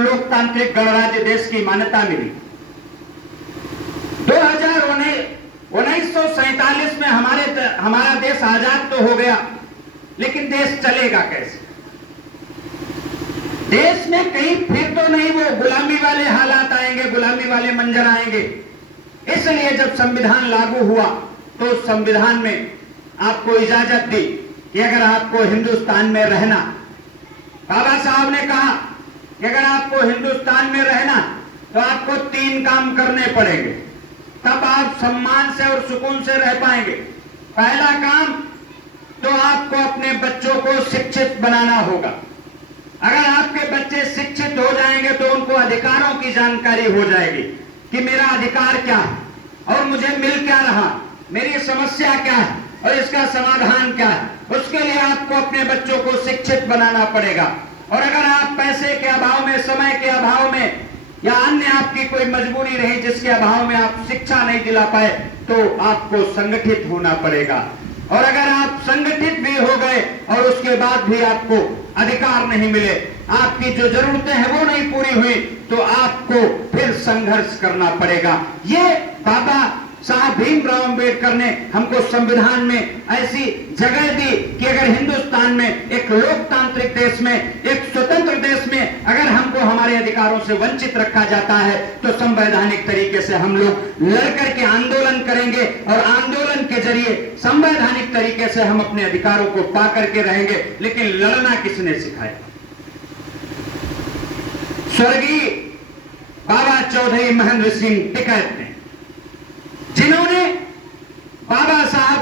लोकतांत्रिक गणराज्य देश की मान्यता मिली। 1947 में हमारा देश आजाद तो हो गया, लेकिन देश चलेगा कैसे? देश में कहीं फिर तो नहीं वो गुलामी वाले हालात आएंगे, गुलामी वाले मंजर आएंगे। इसलिए जब संविधान लागू हुआ तो संविधान में आपको इजाजत दी कि अगर आपको हिंदुस्तान में रहना, बाबा साहब ने कहा कि अगर आपको हिंदुस्तान में रहना तो आपको 3 काम करने पड़ेंगे, तब आप सम्मान से और सुकून से रह पाएंगे। पहला काम तो आपको अपने बच्चों को शिक्षित बनाना होगा। अगर आपके बच्चे शिक्षित हो जाएंगे तो उनको अधिकारों की जानकारी हो जाएगी कि मेरा अधिकार क्या है और मुझे मिल क्या रहा, मेरी समस्या क्या है और इसका समाधान क्या है। उसके लिए आपको अपने बच्चों को शिक्षित बनाना पड़ेगा। और अगर आप पैसे के अभाव में, समय के अभाव में या अन्य आपकी कोई मजबूरी रही जिसके अभाव में आप शिक्षा नहीं दिला पाए, तो आपको संगठित होना पड़ेगा। और अगर आप संगठित भी हो गए और उसके बाद भी आपको अधिकार नहीं मिले, आपकी जो जरूरतें हैं वो नहीं पूरी हुई, तो आपको फिर संघर्ष करना पड़ेगा। ये बाबा साहब भीमराव अंबेडकर ने हमको संविधान में ऐसी जगह दी कि अगर हिंदुस्तान में, एक लोकतांत्रिक देश में, एक स्वतंत्र देश में अगर हमको हमारे अधिकारों से वंचित रखा जाता है तो संवैधानिक तरीके से हम लोग लड़कर के आंदोलन करेंगे और आंदोलन के जरिए संवैधानिक तरीके से हम अपने अधिकारों को पा करके रहेंगे। लेकिन लड़ना किसने सिखाया? स्वर्गीय बाबा चौधरी महेंद्र सिंह टिकैत ने, जिन्होंने बाबा साहब